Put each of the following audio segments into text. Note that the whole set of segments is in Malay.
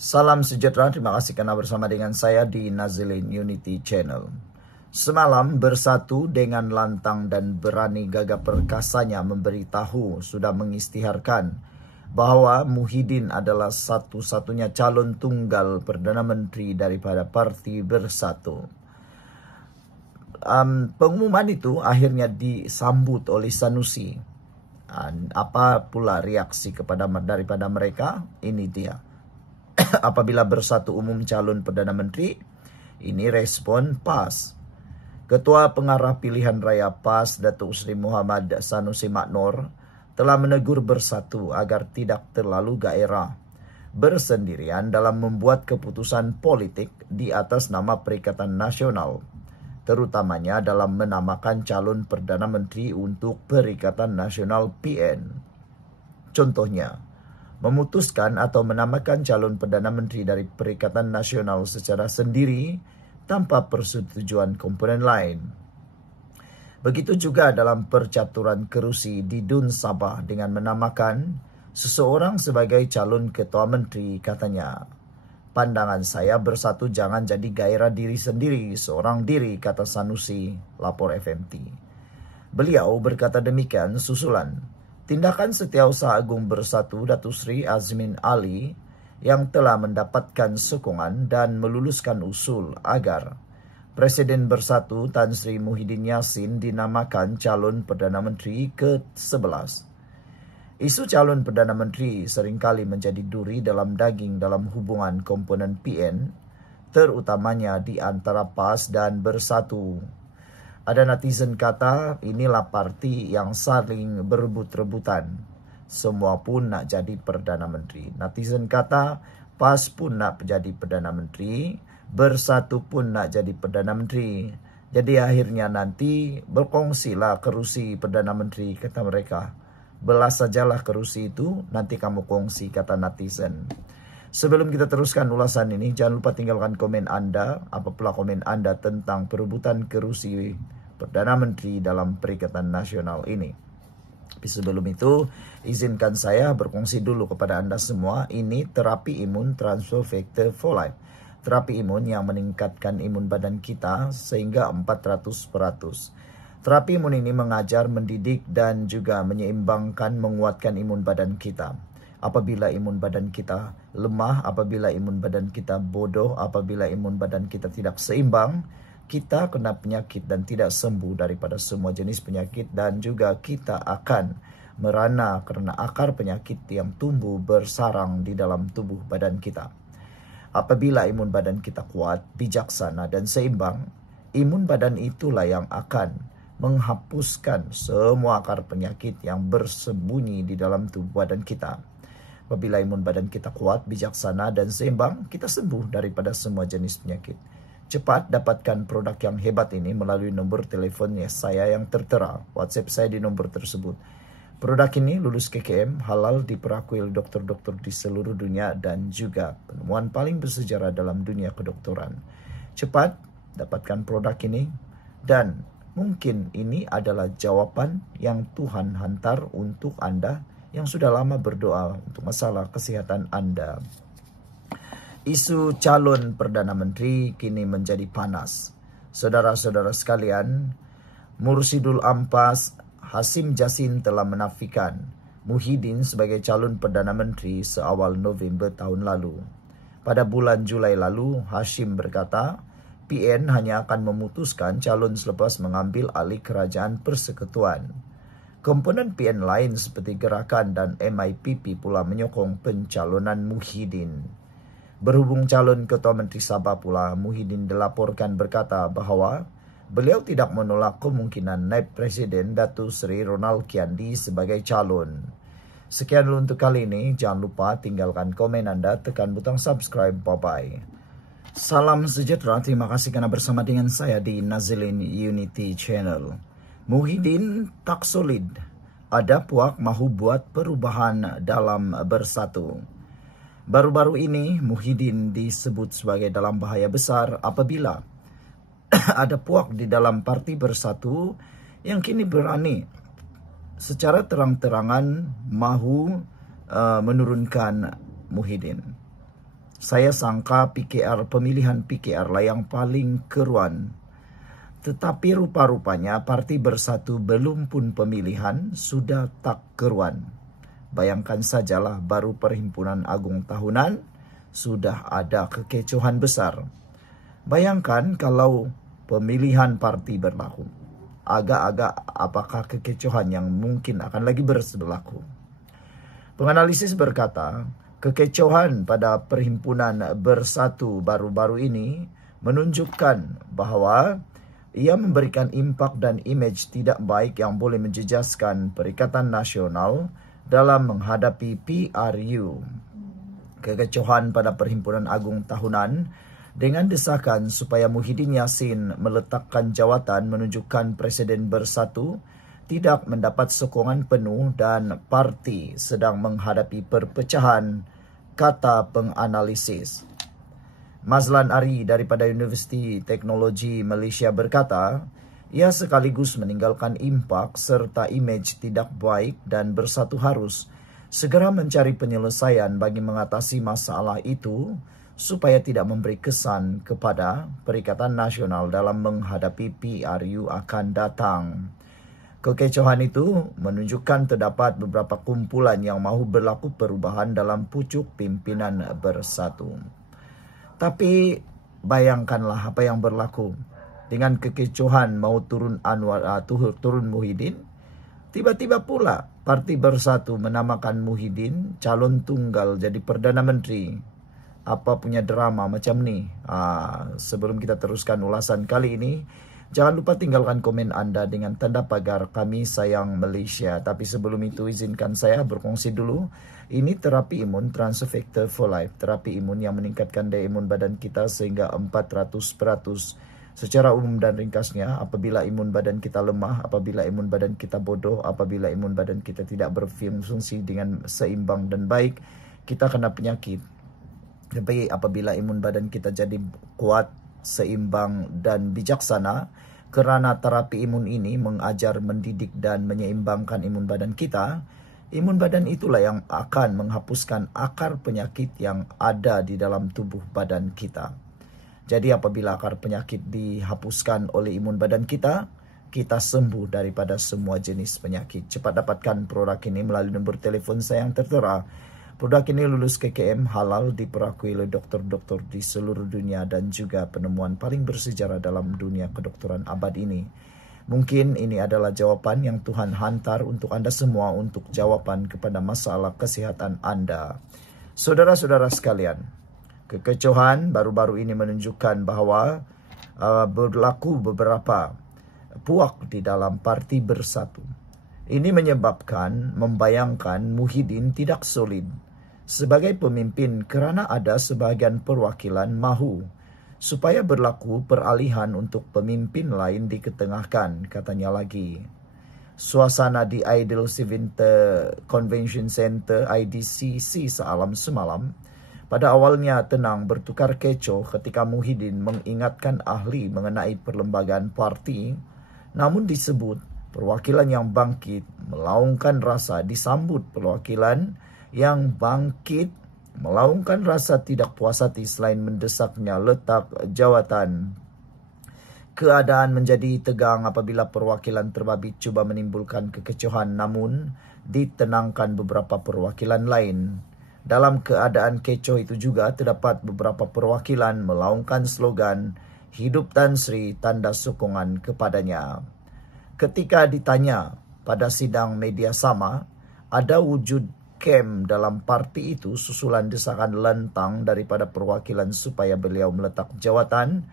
Salam sejahtera, terima kasih karena bersama dengan saya di Nazilin Unity Channel. Semalam Bersatu dengan lantang dan berani gagah perkasanya memberitahu sudah mengisytiharkan bahwa Muhyiddin adalah satu-satunya calon tunggal Perdana Menteri daripada Parti Bersatu. Pengumuman itu akhirnya disambut oleh Sanusi. Apa pula reaksi daripada mereka? Ini dia. Apabila Bersatu umum calon Perdana Menteri, ini respon PAS. Ketua Pengarah Pilihan Raya PAS, Datuk Seri Muhammad Sanusi Maknor, telah menegur Bersatu agar tidak terlalu gairah bersendirian dalam membuat keputusan politik di atas nama Perikatan Nasional, terutamanya dalam menamakan calon Perdana Menteri untuk Perikatan Nasional PN. Contohnya, memutuskan atau menamakan calon Perdana Menteri dari Perikatan Nasional secara sendiri tanpa persetujuan komponen lain. Begitu juga dalam percaturan kerusi di Dun Sabah dengan menamakan seseorang sebagai calon Ketua Menteri, katanya. Pandangan saya Bersatu jangan jadi gairah diri sendiri, seorang diri, kata Sanusi, lapor FMT. Beliau berkata demikian susulan tindakan Setiausaha Agung Bersatu Datuk Seri Azmin Ali yang telah mendapatkan sokongan dan meluluskan usul agar Presiden Bersatu Tan Sri Muhyiddin Yassin dinamakan calon Perdana Menteri ke-11. Isu calon Perdana Menteri seringkali menjadi duri dalam daging dalam hubungan komponen PN, terutamanya di antara PAS dan Bersatu. Ada netizen kata, inilah parti yang saling berebut-rebutan. Semua pun nak jadi Perdana Menteri. Netizen kata, PAS pun nak jadi Perdana Menteri, Bersatu pun nak jadi Perdana Menteri. Jadi akhirnya nanti berkongsilah kerusi Perdana Menteri, kata mereka. Belas sajalah kerusi itu, nanti kamu kongsi, kata netizen. Sebelum kita teruskan ulasan ini, jangan lupa tinggalkan komen Anda, apapun komen Anda tentang perebutan kerusi Perdana Menteri dalam Perikatan Nasional ini. Tapi sebelum itu, izinkan saya berkongsi dulu kepada Anda semua, ini terapi imun transfer factor for life. Terapi imun yang meningkatkan imun badan kita sehingga 400%. Terapi imun ini mengajar, mendidik, dan juga menyeimbangkan, menguatkan imun badan kita. Apabila imun badan kita lemah, apabila imun badan kita bodoh, apabila imun badan kita tidak seimbang, kita kena penyakit dan tidak sembuh daripada semua jenis penyakit, dan juga kita akan merana karena akar penyakit yang tumbuh bersarang di dalam tubuh badan kita. Apabila imun badan kita kuat, bijaksana, dan seimbang, imun badan itulah yang akan menghapuskan semua akar penyakit yang bersembunyi di dalam tubuh badan kita. Apabila imun badan kita kuat, bijaksana, dan seimbang, kita sembuh daripada semua jenis penyakit. Cepat dapatkan produk yang hebat ini melalui nomor teleponnya saya yang tertera. WhatsApp saya di nomor tersebut. Produk ini lulus KKM, halal, diperakui oleh dokter-dokter di seluruh dunia, dan juga penemuan paling bersejarah dalam dunia kedokteran. Cepat dapatkan produk ini, dan mungkin ini adalah jawaban yang Tuhan hantar untuk Anda yang sudah lama berdoa untuk masalah kesehatan Anda. Isu calon Perdana Menteri kini menjadi panas. Saudara-saudara sekalian, Mursidul Ampas Hasim Jasin telah menafikan Muhyiddin sebagai calon Perdana Menteri seawal November tahun lalu. Pada bulan Julai lalu, Hashim berkata, PN hanya akan memutuskan calon selepas mengambil alih kerajaan persekutuan. Komponen PN lain seperti Gerakan dan MIPP pula menyokong pencalonan Muhyiddin. Berhubung calon Ketua Menteri Sabah pula, Muhyiddin dilaporkan berkata bahawa beliau tidak menolak kemungkinan naib Presiden Datuk Seri Ronald Kiandi sebagai calon. Sekian dulu untuk kali ini. Jangan lupa tinggalkan komen Anda, tekan butang subscribe. Bye-bye. Salam sejahtera, terima kasih karena bersama dengan saya di Nazilin Unity Channel. Muhyiddin tak solid. Ada puak mahu buat perubahan dalam Bersatu. Baru-baru ini Muhyiddin disebut sebagai dalam bahaya besar apabila ada puak di dalam Parti Bersatu yang kini berani secara terang-terangan mahu menurunkan Muhyiddin. Saya sangka pemilihan PKR lah yang paling keruan. Tetapi rupa-rupanya Parti Bersatu belum pun pemilihan sudah tak keruan. Bayangkan sajalah baru Perhimpunan Agung tahunan sudah ada kekecohan besar. Bayangkan kalau pemilihan parti berlaku. Agak-agak apakah kekecohan yang mungkin akan lagi berlaku. Penganalisis berkata, kekecohan pada Perhimpunan Bersatu baru-baru ini menunjukkan bahwa ia memberikan impak dan image tidak baik yang boleh menjejaskan Perikatan Nasional dalam menghadapi PRU. Kekecohan pada Perhimpunan Agung tahunan dengan desakan supaya Muhyiddin Yassin meletakkan jawatan menunjukkan Presiden Bersatu tidak mendapat sokongan penuh dan parti sedang menghadapi perpecahan, kata penganalisis. Mazlan Ari daripada Universiti Teknologi Malaysia berkata, ia sekaligus meninggalkan impak serta imej tidak baik dan Bersatu harus segera mencari penyelesaian bagi mengatasi masalah itu supaya tidak memberi kesan kepada Perikatan Nasional dalam menghadapi PRU akan datang. Kekecohan itu menunjukkan terdapat beberapa kumpulan yang mahu berlaku perubahan dalam pucuk pimpinan Bersatu. Tapi bayangkanlah apa yang berlaku dengan kekecohan mau turun turun Muhyiddin. Tiba-tiba pula Parti Bersatu menamakan Muhyiddin calon tunggal jadi Perdana Menteri. Apa punya drama macam ni? Sebelum kita teruskan ulasan kali ini, jangan lupa tinggalkan komen anda dengan tanda pagar Kami Sayang Malaysia. Tapi sebelum itu izinkan saya berkongsi dulu. Ini terapi imun Transfer Factor for Life. Terapi imun yang meningkatkan daya imun badan kita sehingga 400%. Secara umum dan ringkasnya, apabila imun badan kita lemah, apabila imun badan kita bodoh, apabila imun badan kita tidak berfungsi dengan seimbang dan baik, kita kena penyakit. Tapi apabila imun badan kita jadi kuat, seimbang dan bijaksana, kerana terapi imun ini mengajar, mendidik dan menyeimbangkan imun badan kita, imun badan itulah yang akan menghapuskan akar penyakit yang ada di dalam tubuh badan kita. Jadi apabila akar penyakit dihapuskan oleh imun badan kita, kita sembuh daripada semua jenis penyakit. Cepat dapatkan produk ini melalui nombor telefon saya yang tertera. Produk ini lulus KKM halal, diperakui oleh dokter-dokter di seluruh dunia dan juga penemuan paling bersejarah dalam dunia kedokteran abad ini. Mungkin ini adalah jawapan yang Tuhan hantar untuk anda semua untuk jawapan kepada masalah kesihatan anda. Saudara-saudara sekalian, kekecohan baru-baru ini menunjukkan bahawa berlaku beberapa puak di dalam Parti Bersatu. Ini menyebabkan membayangkan Muhyiddin tidak solid sebagai pemimpin kerana ada sebahagian perwakilan mahu supaya berlaku peralihan untuk pemimpin lain diketengahkan, katanya lagi. Suasana di Ideal Convention Center IDCC semalam pada awalnya tenang bertukar kecoh ketika Muhyiddin mengingatkan ahli mengenai perlembagaan parti, namun disebut perwakilan yang bangkit melaungkan rasa disambut perwakilan yang bangkit melaungkan rasa tidak puas hati selain mendesaknya letak jawatan. Keadaan menjadi tegang apabila perwakilan terbabit cuba menimbulkan kekecohan namun ditenangkan beberapa perwakilan lain. Dalam keadaan kecoh itu juga terdapat beberapa perwakilan melaungkan slogan Hidup Tan Sri tanda sokongan kepadanya. Ketika ditanya pada sidang media sama, ada wujud kem dalam parti itu susulan desakan lantang daripada perwakilan supaya beliau meletak jawatan,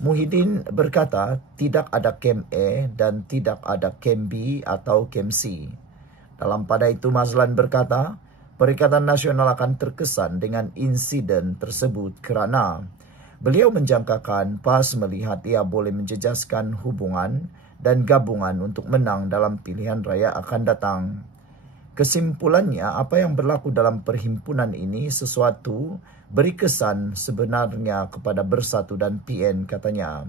Muhyiddin berkata tidak ada kem A dan tidak ada kem B atau kem C. Dalam pada itu Mazlan berkata, Perikatan Nasional akan terkesan dengan insiden tersebut kerana beliau menjangkakan PAS melihat ia boleh menjejaskan hubungan dan gabungan untuk menang dalam pilihan raya akan datang. Kesimpulannya, apa yang berlaku dalam perhimpunan ini sesuatu beri kesan sebenarnya kepada Bersatu dan PN, katanya.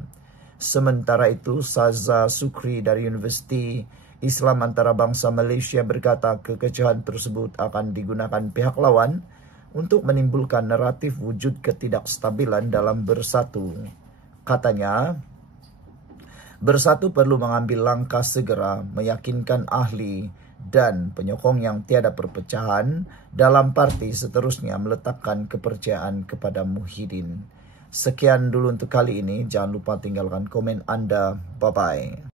Sementara itu, Saza Sukri dari Universiti Islam Antarabangsa Malaysia berkata kekecohan tersebut akan digunakan pihak lawan untuk menimbulkan naratif wujud ketidakstabilan dalam Bersatu. Katanya, Bersatu perlu mengambil langkah segera meyakinkan ahli dan penyokong yang tiada perpecahan dalam parti seterusnya meletakkan kepercayaan kepada Muhyiddin. Sekian dulu untuk kali ini. Jangan lupa tinggalkan komen Anda. Bye-bye.